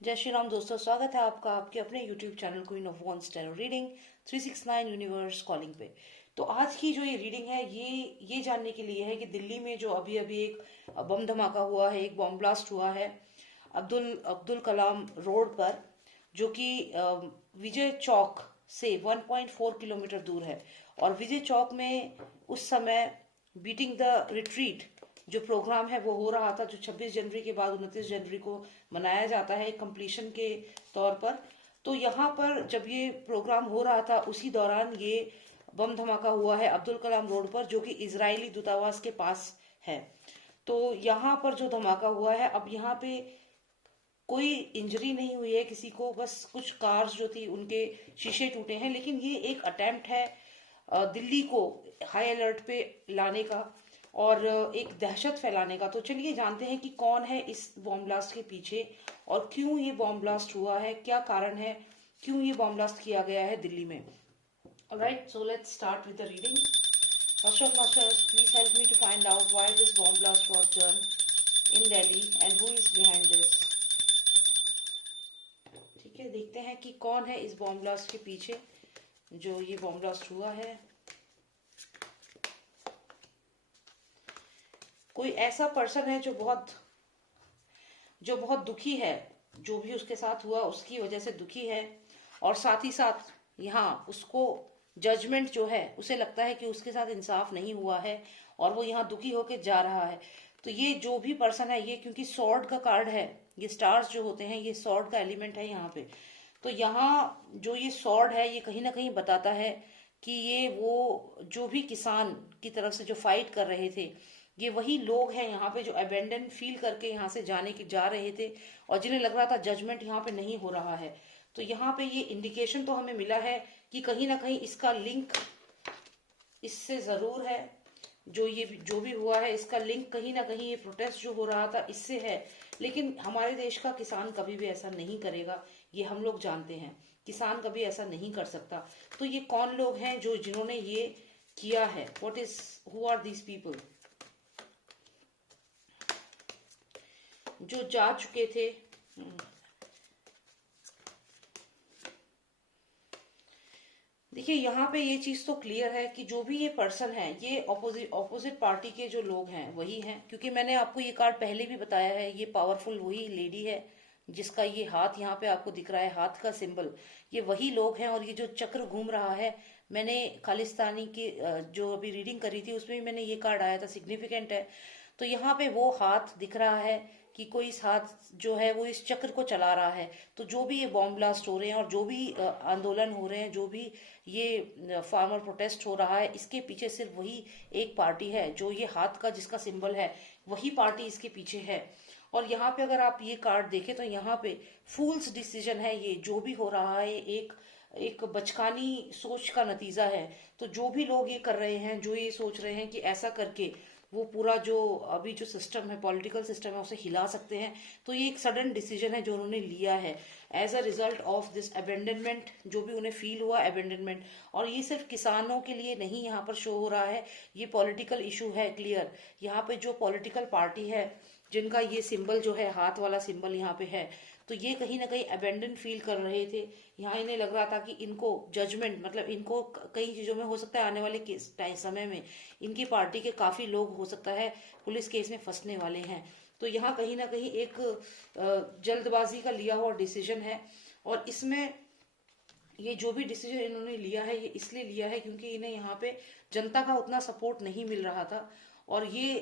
जय श्री राम दोस्तों, स्वागत है आपका आपके अपने YouTube channel queen of wands tarot reading 369 universe calling पे। तो आज की जो ये रीडिंग है ये जानने के लिए है कि दिल्ली में जो अभी अभी एक बम धमाका हुआ है, एक बॉम्ब ब्लास्ट हुआ है अब्दुल अब्दुल कलाम रोड पर, जो कि विजय चौक से 1.4 किलोमीटर दूर है। और विजय चौक में उस समय बीटिंग द रिट्रीट जो प्रोग्राम है वो हो रहा था, जो 26 जनवरी के बाद 29 जनवरी को मनाया जाता है कंप्लीशन के तौर पर। तो यहाँ पर जब ये प्रोग्राम हो रहा था उसी दौरान ये बम धमाका हुआ है अब्दुल कलाम रोड पर, जो कि इजरायली दूतावास के पास है। तो यहाँ पर जो धमाका हुआ है, अब यहाँ पे कोई इंजरी नहीं हुई है किसी को, बस कुछ कार्स जो थी उनके शीशे टूटे हैं। लेकिन ये एक अटेम्प्ट है दिल्ली को हाई अलर्ट पे लाने का और एक दहशत फैलाने का। तो चलिए जानते हैं कि कौन है इस बॉम्ब ब्लास्ट के पीछे और क्यों ये बॉम्ब ब्लास्ट हुआ है, क्या कारण है, क्यों ये बॉम्ब ब्लास्ट किया गया है दिल्ली में। Alright, so let's start with the reading. Master of masters, please help me to find out why this bomb blast was done in Delhi and who is behind this. ठीक है, देखते हैं कि कौन है इस बॉम्ब ब्लास्ट के पीछे जो ये बॉम्ब ब्लास्ट हुआ है। कोई ऐसा पर्सन है जो बहुत दुखी है, जो भी उसके साथ हुआ उसकी वजह से दुखी है, और साथ ही साथ यहाँ उसको जजमेंट जो है उसे लगता है कि उसके साथ इंसाफ नहीं हुआ है और वो यहाँ दुखी होकर जा रहा है। तो ये जो भी पर्सन है, ये क्योंकि सॉर्ड का कार्ड है, ये स्टार्स जो होते हैं ये सॉर्ड का एलिमेंट है यहाँ पे। तो यहाँ जो ये सॉर्ड है ये कहीं ना कहीं बताता है कि ये वो जो भी किसान की तरफ से जो फाइट कर रहे थे, ये वही लोग हैं यहाँ पे जो अबेंडन फील करके यहाँ से जाने की जा रहे थे और जिन्हें लग रहा था जजमेंट यहाँ पे नहीं हो रहा है। तो यहाँ पे ये इंडिकेशन तो हमें मिला है कि कहीं ना कहीं इसका लिंक इससे जरूर है। जो भी हुआ है इसका लिंक कहीं ना कहीं ये प्रोटेस्ट जो हो रहा था इससे है। लेकिन हमारे देश का किसान कभी भी ऐसा नहीं करेगा, ये हम लोग जानते हैं। किसान कभी ऐसा नहीं कर सकता। तो ये कौन लोग हैं जो जिन्होंने ये किया है? What is who are these people जो जा चुके थे? देखिए यहाँ पे ये चीज तो क्लियर है कि जो भी ये पर्सन है ये ऑपोजिट पार्टी के जो लोग हैं वही हैं, क्योंकि मैंने आपको ये कार्ड पहले भी बताया है। ये पावरफुल वही लेडी है जिसका ये हाथ यहाँ पे आपको दिख रहा है, हाथ का सिंबल, ये वही लोग हैं। और ये जो चक्र घूम रहा है, मैंने खालिस्तानी की जो अभी रीडिंग करी थी उसमें भी मैंने ये कार्ड आया था, सिग्निफिकेंट है। तो यहाँ पे वो हाथ दिख रहा है कि कोई इस हाथ जो है वो इस चक्र को चला रहा है। तो जो भी ये बॉम्ब ब्लास्ट हो रहे हैं और जो भी आंदोलन हो रहे हैं, जो भी ये फार्मर प्रोटेस्ट हो रहा है, इसके पीछे सिर्फ वही एक पार्टी है, जो ये हाथ का जिसका सिंबल है वही पार्टी इसके पीछे है। और यहाँ पे अगर आप ये कार्ड देखें तो यहाँ पे फूल्स डिसीजन है। ये जो भी हो रहा है एक एक बचकानी सोच का नतीजा है। तो जो भी लोग ये कर रहे हैं, जो ये सोच रहे हैं कि ऐसा करके वो पूरा जो अभी जो सिस्टम है, पॉलिटिकल सिस्टम है, उसे हिला सकते हैं, तो ये एक सडन डिसीजन है जो उन्होंने लिया है as a result of this abandonment, जो भी उन्हें फील हुआ अबेंडनमेंट। और ये सिर्फ किसानों के लिए नहीं यहाँ पर शो हो रहा है, ये पॉलिटिकल इशू है क्लियर। यहाँ पे जो पॉलिटिकल पार्टी है जिनका ये सिंबल जो है, हाथ वाला सिंबल यहाँ पे है, तो ये कहीं ना कहीं अबेंडन फील कर रहे थे। यहाँ इन्हें लग रहा था कि इनको जजमेंट, मतलब इनको कई चीजों में हो सकता है आने वाले समय में इनकी पार्टी के काफी लोग हो सकता है पुलिस केस में फंसने वाले हैं। तो यहाँ कहीं ना कहीं एक जल्दबाजी का लिया हुआ डिसीजन है। और इसमें ये जो भी डिसीजन इन्होंने लिया है ये इसलिए लिया है क्योंकि इन्हें यहाँ पे जनता का उतना सपोर्ट नहीं मिल रहा था, और ये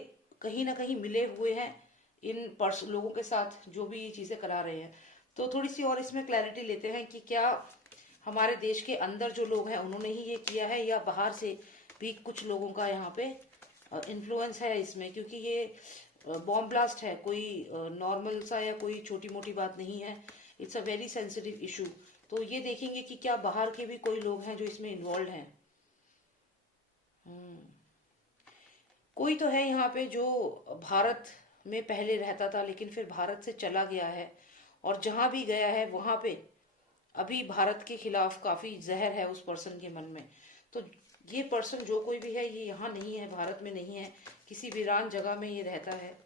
कहीं ना कहीं मिले हुए हैं इन लोगों के साथ जो भी ये चीजें करा रहे हैं। तो थोड़ी सी और इसमें क्लैरिटी लेते हैं कि क्या हमारे देश के अंदर जो लोग हैं उन्होंने ही ये किया है या बाहर से भी कुछ लोगों का यहाँ पे इन्फ्लुएंस है इसमें। क्योंकि ये बॉम्ब ब्लास्ट है, कोई नॉर्मल सा या कोई छोटी मोटी बात नहीं है, it's a very sensitive issue. तो ये देखेंगे कि क्या बाहर के भी कोई लोग हैं जो इसमें इन्वॉल्व हैं। कोई तो है यहाँ पे जो भारत में पहले रहता था लेकिन फिर भारत से चला गया है, और जहां भी गया है वहां पे अभी भारत के खिलाफ काफी जहर है उस पर्सन के मन में। तो ये पर्सन जो कोई भी है ये यहाँ नहीं है, भारत में नहीं है, किसी वीरान जगह में ये रहता है।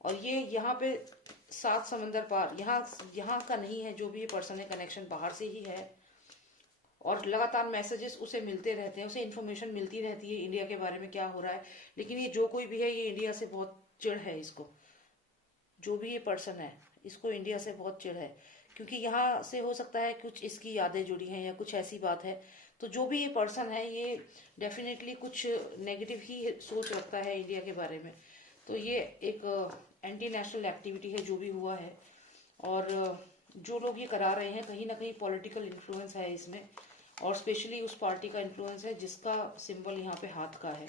और ये यहाँ पे सात समंदर पार, यहाँ यहाँ का नहीं है। जो भी ये पर्सन है, कनेक्शन बाहर से ही है, और लगातार मैसेजेस उसे मिलते रहते हैं, उसे इन्फॉर्मेशन मिलती रहती है इंडिया के बारे में क्या हो रहा है। लेकिन ये जो कोई भी है, ये इंडिया से बहुत चिढ़ है इसको। जो भी ये पर्सन है, इसको इंडिया से बहुत चिढ़ है, क्योंकि यहाँ से हो सकता है कुछ इसकी यादें जुड़ी हैं या कुछ ऐसी बात है। तो जो भी ये पर्सन है, ये डेफिनेटली कुछ नेगेटिव ही सोच रखता है इंडिया के बारे में। तो ये एक एंटी नेशनल एक्टिविटी है जो भी हुआ है, और जो लोग ये करा रहे हैं, कहीं ना कहीं पॉलिटिकल इन्फ्लुएंस है इसमें, और स्पेशली उस पार्टी का इन्फ्लुएंस है जिसका सिंबल यहाँ पे हाथ का है।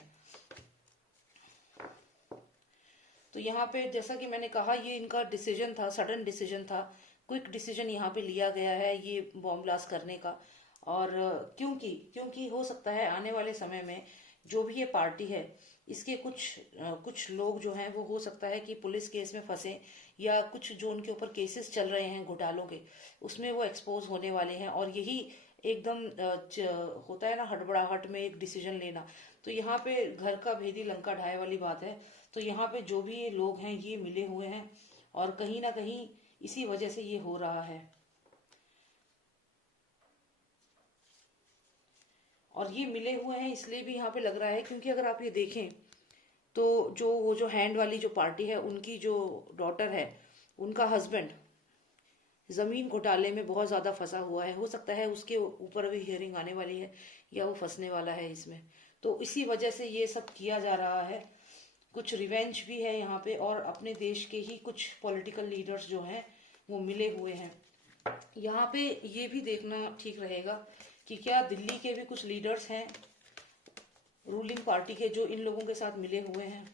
तो यहाँ पे जैसा कि मैंने कहा, ये इनका डिसीजन था, सडन डिसीजन था, क्विक डिसीजन यहाँ पे लिया गया है ये बॉम्ब ब्लास्ट करने का। और क्योंकि हो सकता है आने वाले समय में जो भी ये पार्टी है, इसके कुछ लोग जो हैं, वो हो सकता है कि पुलिस केस में फंसे, या कुछ जो उनके ऊपर केसेस चल रहे हैं घोटालों के, उसमें वो एक्सपोज होने वाले हैं। और यही एकदम होता है ना, हड़बड़ाहट में एक डिसीजन लेना। तो यहाँ पे घर का भेदी लंका ढाए वाली बात है। तो यहाँ पे जो भी ये लोग हैं, ये मिले हुए हैं, और कहीं ना कहीं इसी वजह से ये हो रहा है। और ये मिले हुए हैं इसलिए भी यहाँ पे लग रहा है, क्योंकि अगर आप ये देखें तो जो हैंड वाली जो पार्टी है, उनकी जो डॉटर है, उनका हस्बैंड जमीन घोटाले में बहुत ज्यादा फंसा हुआ है। हो सकता है उसके ऊपर अभी हियरिंग आने वाली है, या वो फंसने वाला है इसमें। तो इसी वजह से ये सब किया जा रहा है। कुछ रिवेंज भी है यहाँ पे, और अपने देश के ही कुछ पॉलिटिकल लीडर्स जो हैं, वो मिले हुए हैं। यहाँ पे ये भी देखना ठीक रहेगा कि क्या दिल्ली के भी कुछ लीडर्स हैं रूलिंग पार्टी के, जो इन लोगों के साथ मिले हुए हैं।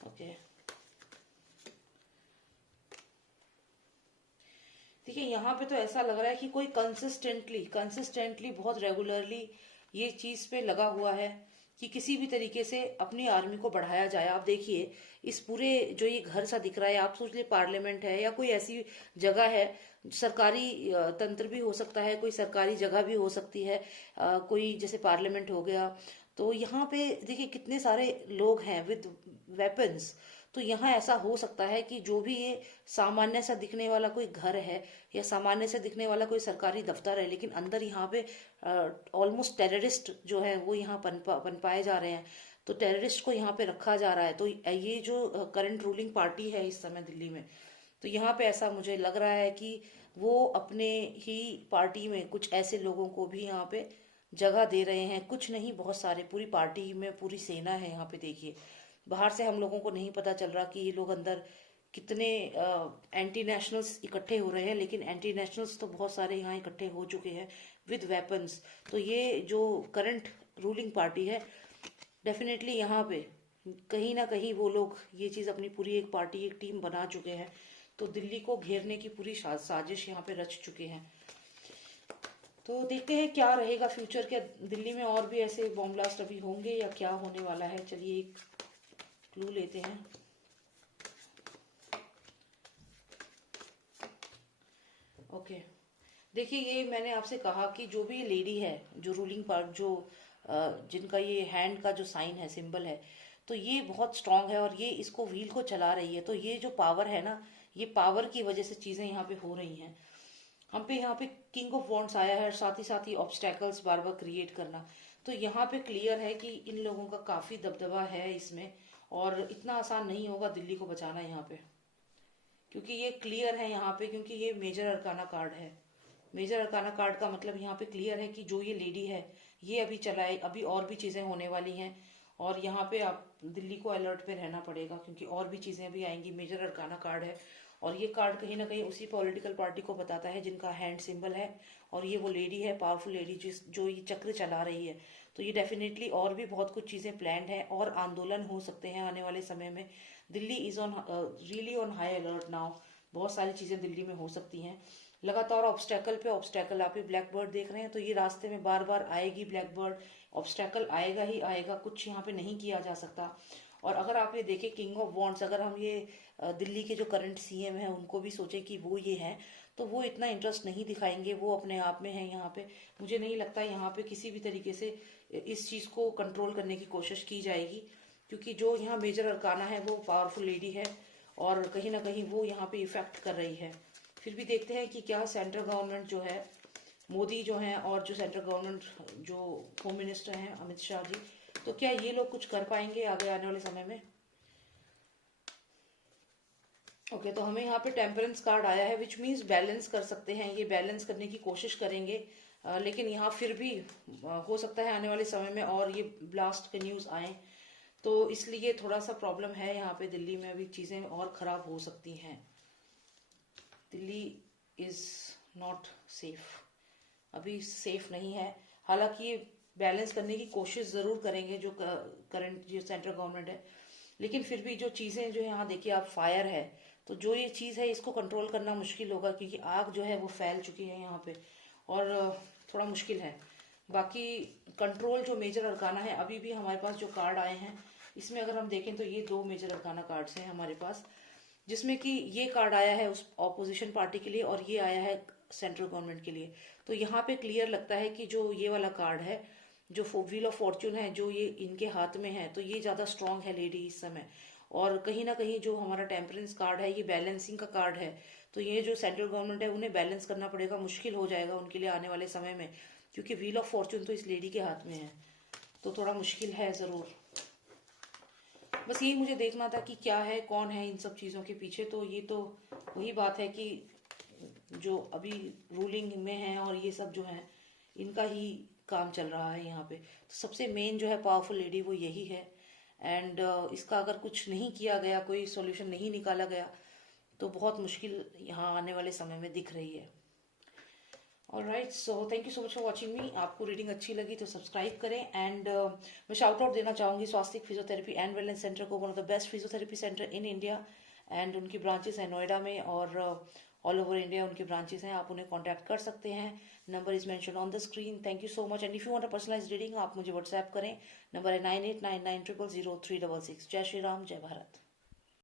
ओके, देखिए यहाँ पे तो ऐसा लग रहा है कि कोई कंसिस्टेंटली बहुत रेगुलरली ये चीज पे लगा हुआ है कि किसी भी तरीके से अपनी आर्मी को बढ़ाया जाए। आप देखिए, इस पूरे जो ये घर सा दिख रहा है, आप सोच लिए पार्लियामेंट है या कोई ऐसी जगह है, सरकारी तंत्र भी हो सकता है, कोई सरकारी जगह भी हो सकती है, कोई जैसे पार्लियामेंट हो गया। तो यहाँ पे देखिए कितने सारे लोग हैं विद वेपन्स। तो यहाँ ऐसा हो सकता है कि जो भी ये सामान्य सा दिखने वाला कोई घर है, या सामान्य से दिखने वाला कोई सरकारी दफ्तर है, लेकिन अंदर यहाँ पे ऑलमोस्ट टेररिस्ट जो है वो यहाँ पनपाए जा रहे हैं। तो टेररिस्ट को यहाँ पे रखा जा रहा है। तो ये जो करंट रूलिंग पार्टी है इस समय दिल्ली में, तो यहाँ पे ऐसा मुझे लग रहा है कि वो अपने ही पार्टी में कुछ ऐसे लोगों को भी यहाँ पे जगह दे रहे हैं। कुछ नहीं, बहुत सारे, पूरी पार्टी में पूरी सेना है यहाँ पे। देखिए, बाहर से हम लोगों को नहीं पता चल रहा कि ये लोग अंदर कितने एंटी नेशनल्स इकट्ठे हो रहे हैं, लेकिन एंटी नेशनल्स तो बहुत सारे यहाँ इकट्ठे हो चुके हैं विद वेपन्स। तो ये जो करंट रूलिंग पार्टी है, डेफिनेटली यहाँ पे कहीं ना कहीं वो लोग ये चीज अपनी पूरी एक पार्टी, एक टीम बना चुके हैं। तो दिल्ली को घेरने की पूरी साजिश यहाँ पे रच चुके हैं। तो देखते हैं क्या रहेगा फ्यूचर, क्या दिल्ली में और भी ऐसे बॉम्ब ब्लास्ट अभी होंगे या क्या होने वाला है। चलिए एक क्लू लेते हैं। ओके, देखिए, ये मैंने आपसे कहा कि जो भी लेडी है, जो रूलिंग पार्ट, जो जिनका ये हैंड का जो साइन है, सिंबल है, तो ये बहुत स्ट्रांग है, और ये इसको व्हील को चला रही है। तो ये जो पावर है ना, ये पावर की वजह से चीजें यहाँ पे हो रही हैं। हम पे यहाँ पे किंग ऑफ वॉन्ड्स आया है, साथ ही ऑब्स्टेकल्स बार बार क्रिएट करना। तो यहाँ पे क्लियर है कि इन लोगों का काफी दबदबा है इसमें, और इतना आसान नहीं होगा दिल्ली को बचाना यहाँ पे, क्योंकि ये क्लियर है यहाँ पे, क्योंकि ये मेजर अरकाना कार्ड है। मेजर अरकाना कार्ड का मतलब यहाँ पे क्लियर है कि जो ये लेडी है, ये अभी चलाए, अभी और भी चीजें होने वाली हैं, और यहाँ पे आप दिल्ली को अलर्ट पे रहना पड़ेगा, क्योंकि और भी चीजें भी आएंगी। मेजर अरकाना कार्ड है, और ये कार्ड कहीं ना कहीं उसी पॉलिटिकल पार्टी को बताता है जिनका हैंड सिंबल है, और ये वो लेडी है, पावरफुल लेडी, जो ये चक्र चला रही है। तो ये डेफिनेटली और भी बहुत कुछ चीजें प्लान्ड है, और आंदोलन हो सकते हैं आने वाले समय में। Delhi is on really on high alert now. बहुत सारी चीजें दिल्ली में हो सकती हैं लगातार। ऑब्स्टेकल पे ऑब्स्टेकल, आप ये ब्लैक बर्ड देख रहे हैं, तो ये रास्ते में बार बार आएगी ब्लैक बर्ड, ऑब्स्टेकल आएगा ही आएगा, कुछ यहाँ पे नहीं किया जा सकता। और अगर आप ये देखें किंग ऑफ वॉन्ड्स, अगर हम ये दिल्ली के जो करंट सीएम हैं उनको भी सोचे कि वो ये हैं, तो वो इतना इंटरेस्ट नहीं दिखाएंगे, वो अपने आप में है यहाँ पे। मुझे नहीं लगता यहाँ पे किसी भी तरीके से इस चीज को कंट्रोल करने की कोशिश की जाएगी, क्योंकि जो यहाँ मेजर अरकाना है वो पावरफुल लेडी है और कहीं ना कहीं वो यहाँ पे इफेक्ट कर रही है। फिर भी देखते हैं कि क्या सेंट्रल गवर्नमेंट जो है, मोदी जो है और जो सेंट्रल गवर्नमेंट जो होम मिनिस्टर हैं अमित शाह जी, तो क्या ये लोग कुछ कर पाएंगे आगे आने वाले समय में। ओके, तो हमें यहाँ पे टेम्परेंस कार्ड आया है, विच मीन्स बैलेंस कर सकते हैं, ये बैलेंस करने की कोशिश करेंगे। लेकिन यहाँ फिर भी हो सकता है आने वाले समय में और ये ब्लास्ट के न्यूज़ आए, तो इसलिए थोड़ा सा प्रॉब्लम है यहाँ पे। दिल्ली में अभी चीज़ें और ख़राब हो सकती हैं। दिल्ली इज़ नॉट सेफ, अभी सेफ नहीं है। हालांकि ये बैलेंस करने की कोशिश ज़रूर करेंगे जो करंट जो सेंट्रल गवर्नमेंट है, लेकिन फिर भी जो चीज़ें जो यहाँ देखिए आप, फायर है, तो जो ये चीज़ है इसको कंट्रोल करना मुश्किल होगा, क्योंकि आग जो है वो फैल चुकी है यहाँ पे और थोड़ा मुश्किल है। बाकी कंट्रोल जो मेजर अरकाना है, अभी भी हमारे पास जो कार्ड आए हैं इसमें अगर हम देखें तो ये 2 मेजर अरकाना कार्ड्स हैं हमारे पास, जिसमें कि ये कार्ड आया है उस ऑपोजिशन पार्टी के लिए और ये आया है सेंट्रल गवर्नमेंट के लिए। तो यहाँ पे क्लियर लगता है कि जो ये वाला कार्ड है, जो व्हील ऑफ फॉर्च्यून है, जो ये इनके हाथ में है, तो ये ज़्यादा स्ट्रांग है लेडी इस समय। और कहीं ना कहीं जो हमारा टेम्परेंस कार्ड है ये बैलेंसिंग का कार्ड है, तो ये जो सेंट्रल गवर्नमेंट है उन्हें बैलेंस करना पड़ेगा, मुश्किल हो जाएगा उनके लिए आने वाले समय में, क्योंकि व्हील ऑफ फॉर्च्यून तो इस लेडी के हाथ में है, तो थोड़ा मुश्किल है ज़रूर। बस यही मुझे देखना था कि क्या है, कौन है इन सब चीज़ों के पीछे। तो ये तो वही बात है कि जो अभी रूलिंग में है और ये सब जो है इनका ही काम चल रहा है यहाँ पे। तो सबसे मेन जो है पावरफुल लेडी वो यही है। एंड इसका अगर कुछ नहीं किया गया, कोई सॉल्यूशन नहीं निकाला गया, तो बहुत मुश्किल यहाँ आने वाले समय में दिख रही है। Alright, so thank you so much for watching me. आपको रीडिंग अच्छी लगी तो सब्सक्राइब करें। एंड मैं शाउट आउट देना चाहूँगी स्वास्तिक फिजियोथेरेपी एंड वेलनेस सेंटर को, one of the best physiotherapy centre in India. And उनकी ब्रांचेस हैं नोएडा में और ऑल ओवर इंडिया उनकी ब्रांचेस हैं, आप उन्हें कॉन्टैक्ट कर सकते हैं। Number is mention on the screen. Thank you so much. And if you want a personalised reading आप मुझे व्हाट्सएप करें, नंबर है 9899000366। जय श्री राम, जय भारत।